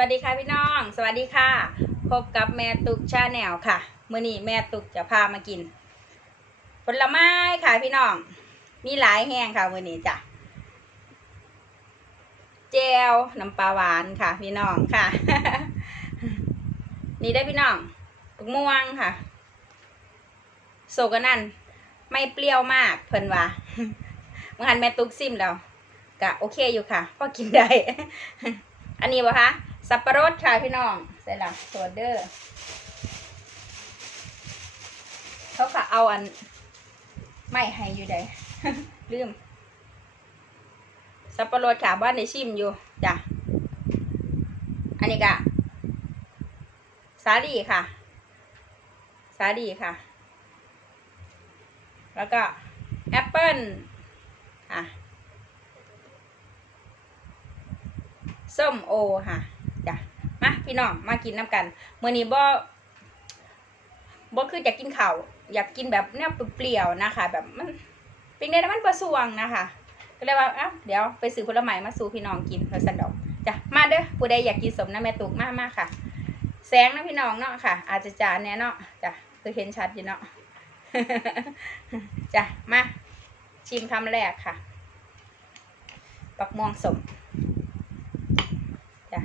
วัสดีค่ะพี่น้อง สวัสดีค่ะ พบกับแม่ตุกชาแนลค่ะมื่อนี้แม่ตุกจะพามากิน ผลไม้ค่ะพี่น้อง มีหลายแห้งค่ะมื่อนี้จ้ะเจลน้ำปลาหวานค่ะ พี่น้องค่ะ นี่ได้พี่น้องปุกม่วงค่ะ โซกันนั่นไม่เปรี้ยวมากเพิ่นว่าเมื่อหันแม่ตุกซิมแล้วก็โอเคอยู่ค่ะพอกินได้ อันนี้บ่คะ สับปะรดค่ะพี่น้องใส่ละสวดเดอร์เขาก็เอาอันไม่ให้อยู่ใดลืม สับปะรดค่ะบ้านในชิมอยู่จ้ะอันนี้ก็สาลีค่ะ สาลีค่ะ แล้วก็แอปเปิ้ลค่ะส้มโอค่ะ พี่น้องมากินน้ำกันเมื่อนี้บ่บ่คืออยากกินข้าวอยากกินแบบแนวเปรี้ยวๆนะคะ แบบมันเป็นในน้ำมันประสวงนะคะ ก็เลยว่าอะเดี๋ยวไปซื้อผลไม้มาสู่พี่น้องกินแล้วสันดอกจ้ะมาเด้อผู้ใดอยากกินสมนะแม่ตุกมามาค่ะ แสงนะพี่น้องเนาะค่ะ อาจจะจานแน่เนาะจ้ะคือเห็นชัดอยู่เนาะจ้ะมาชิมคำแรกค่ะปักม่วงสม จ้ะ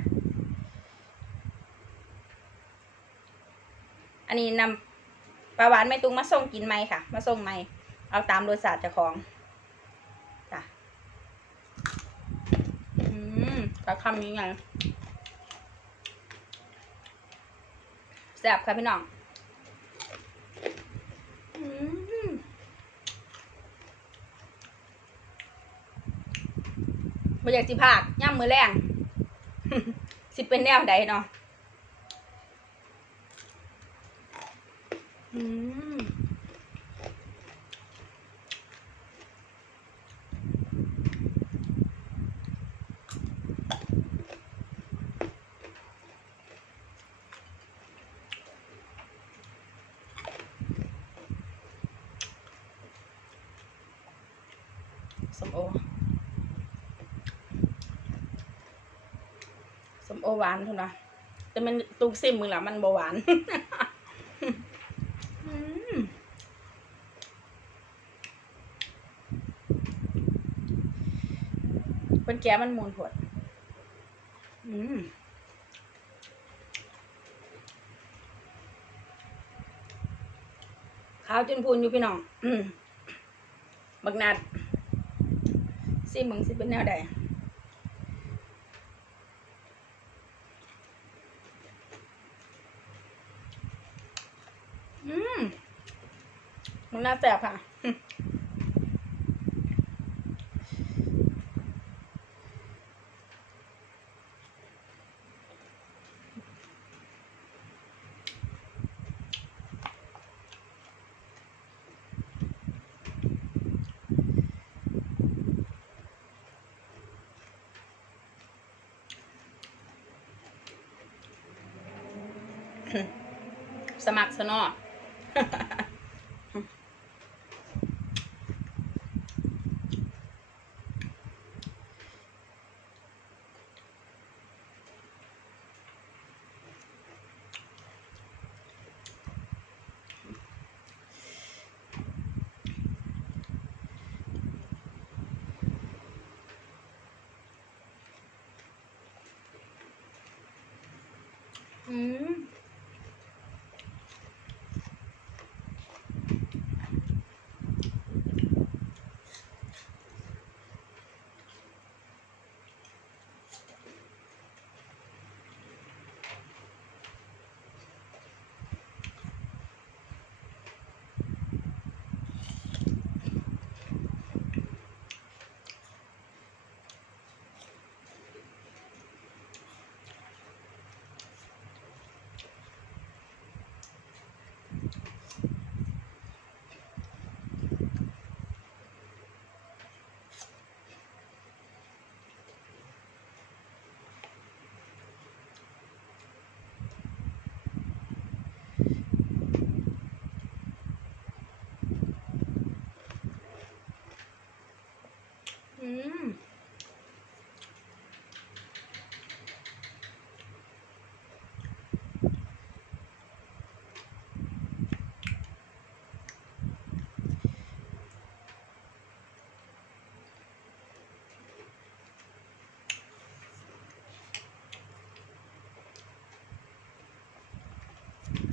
อันนี้นำปลาหวานไม่ตุงมาส่งกินไหมค่ะ มาส่งไหมเอาตามรสชาติเจ้าของจ้ะอืมกระคำยังไงแซ่บค่ะพี่น้องอืมบ่อยากสิพากย่ำมือแรง สิเป็นแนวใดเนาะ อืมส้มโอส้มโอหวานท่านะแต่มันตุกซิมมือละมันบ่หวาน อืมเป็น แก้มันมูลผดอืมขาวจนพูนอยู่พี่น้องอืมบักนัดซิมึงสิเป็นแนวใดอืมมันน่าแสบค่ะ สมัครซะเนาะอืม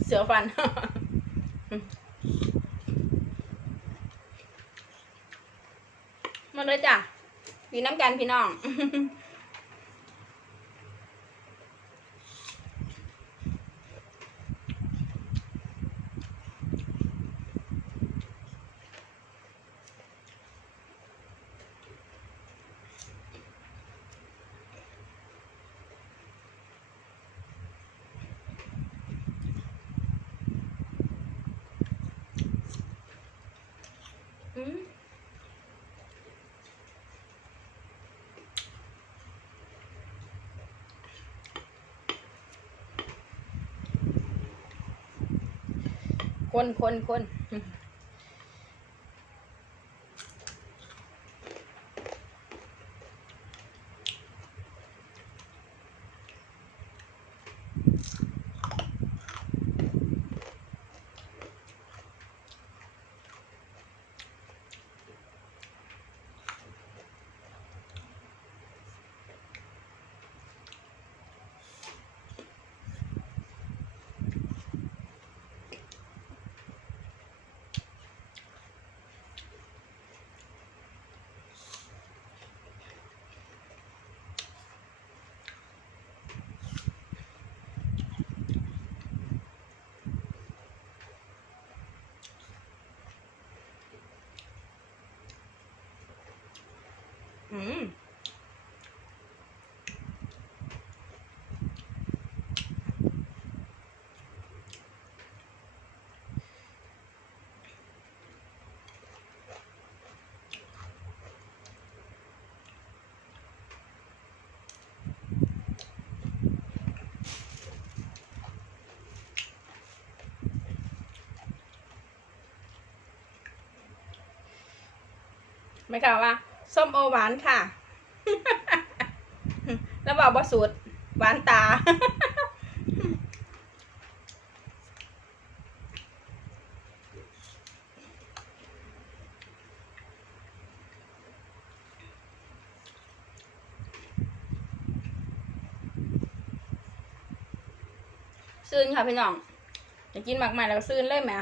เสือฟัน มาเลยจ้ะพี่น้ำกันพี่น้อง อืม คนคนคน ไม่ค่ะว่า ส้มโอหวานค่ะ แล้วบอกว่าสูตรหวานตา ซื่นค่ะพี่น้องจะกินหมากใหม่แล้วก็ซื่นเลยไหม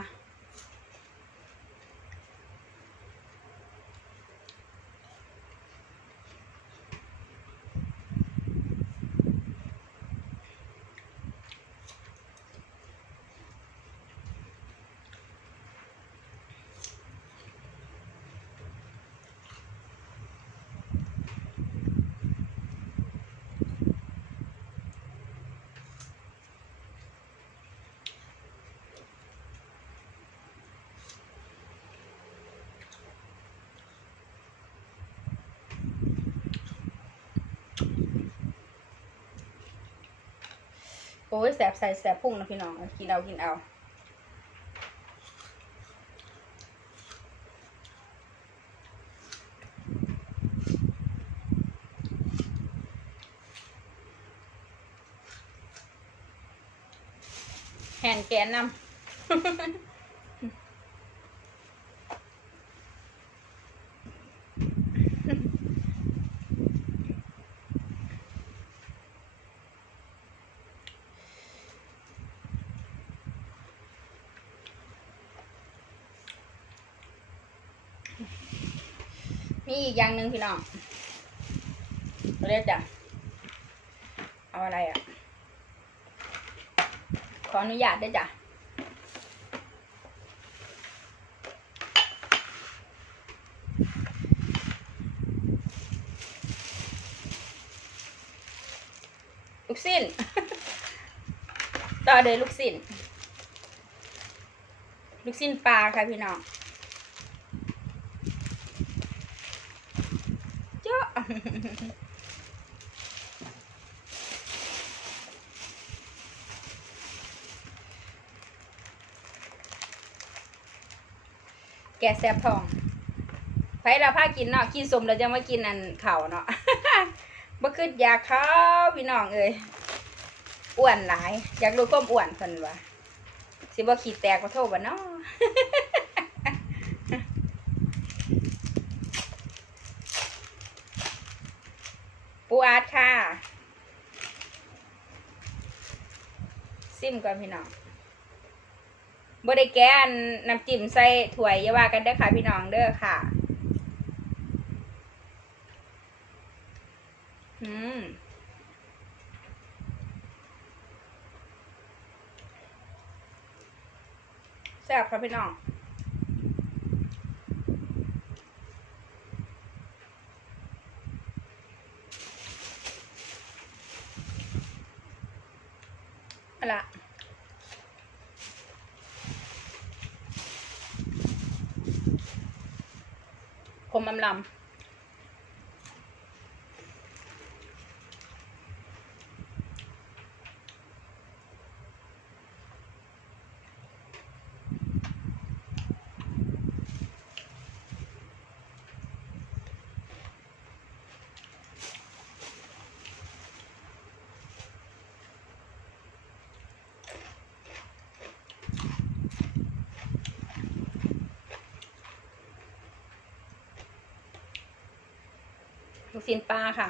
อะโอ้ยแสบใส่แสบพุ่งนะพี่น้อง กินเอา กินเอาแหนแกนนำ มี อย่างหนึ่งพี่น้องเรียกจ้ะเอาอะไรอะ ขออนุญาตได้จ้ะลูกสิ้น ต่อเดยลูกสิ้น ลูกสิ้นปลาค่ะพี่น้อง เจ้า แกแซบทองไผเราพากินเนาะกินสมแล้วจะมากินอันเข่าเนาะบ่คืออยากเขาพี่น้องเอ้ยอ้วนหลาย อยากรู้ความอ้วนเพิ่นว่าสิบ่ขี้แตกก็โทษบ่เนาะปูอาร์ตค่ะ ซิมก่อนพี่น้อง บ่ได้แกอันน้ำจิ้มใส่ถ้วยอย่าว่ากันเด้ค่ะพี่น้องเด้อค่ะอืมแซ่บครับพี่น้องอาละ ค สินปลาค่ะ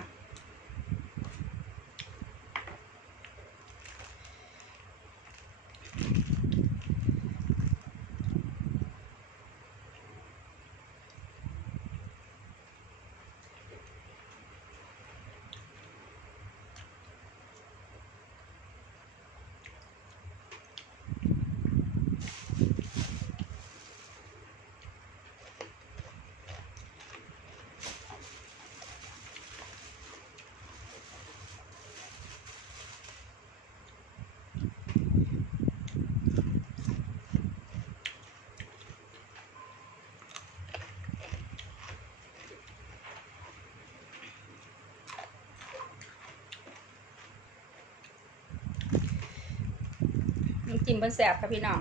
จิ้มเป็นแสบค่ะพี่น้อง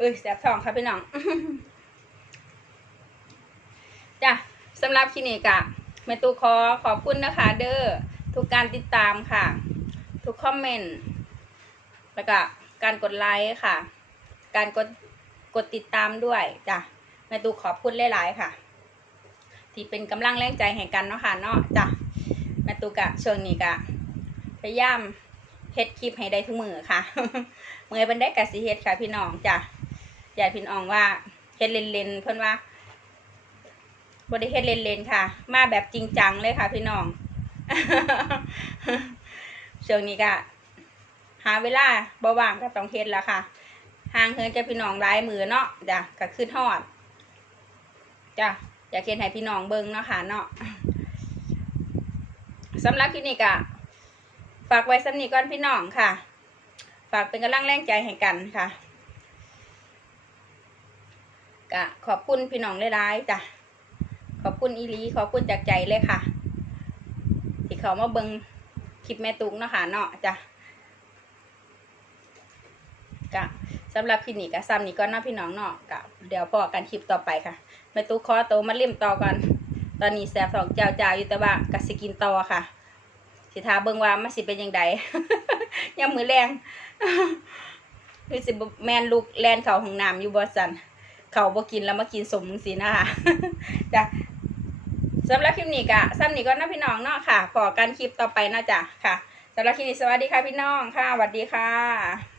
เอ้ยแสบท้องค่ะพี่น้องจ้ะสำหรับคลินิกอะแม่ตูขอขอบคุณนะคะ เด้อทุกการติดตามค่ะ ทุกคอมเมนต์แล้วก็การกดไลค์ค่ะ การกดกดติดตามด้วยจ้ะแม่ตูขอบคุณหลายๆค่ะ ที่เป็นกำลังแรงใจให้กันเนาะค่ะเนาะจ้ะแม่ตูกะช่วงนี้กะพยายามเฮ็ดคลิปให้ได้ทุกมือค่ะเมื่อเป็นได้กะสิเฮ็ดค่ะพี่น้องจ้ะ ยายพี่น้องว่าเฮ็ดเล่นๆเพิ่นว่าบ่ได้เฮ็ดเล่นๆค่ะ มาแบบจริงจังเลยค่ะ พี่น้องเช่วงนี้ก็หาเวลาบ่ว่างก็ต้องเฮ็ดแล้วค่ะห่างเหินจะพี่น้องหลายมือเนาะจ้ะก็ขึ้นฮอดจ้ะอยากเฮ็ดให้พี่น้องเบิ่งเนาะค่ะเนาะสำหรับคลินิกอะฝากไว้สำนีก่อนพี่น้องค่ะ ฝากเป็นกำลังแรงใจให้กันค่ะ กะขอบคุณพี่น้องหลายๆจ้ะขอบคุณอีลีขอบคุณจากใจเลยค่ะ ที่เขามาเบิงคลิปแม่ตุกเนาะค่ะเนาะจ้ะกะสำหรับคลิปนี้กะซ้ำนี้ก็น่าะพี่น้องเนาะกะเดี๋ยวพอกันคลิปต่อไปค่ะแม่ตุกขอโตวมาเล่มต่อก่อนตอนนี้แสบสองเจ้าเจ้าอยู่แต่ว่ากะสกินต่อค่ะสิทาเบิงว่ามันสิเป็นยังไงยามมือแรงคือสิบแมนลูกแลนเขาห้องน้ำอยู่บ่สัน เขาบ่กินแล้วมากินสมสินะคะจ้ะสำหรับคลิปนี้กะซ้ำนี้ก็นะพี่น้องเนาะค่ะพอกันคลิปต่อไปนะจ๊ะค่ะสำหรับคลิปนี้สวัสดีค่ะพี่น้องค่ะสวัสดีค่ะ